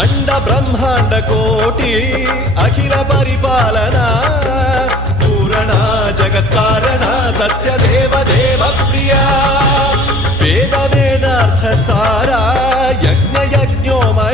అండ బ్రహ్మాండ కోటి అఖిల పరిపాలన పూరణ జగత్కారణ సత్యదేవ దేవ ప్రియ వేద వేదార్థ సారా యజ్ఞ యజ్ఞోమయ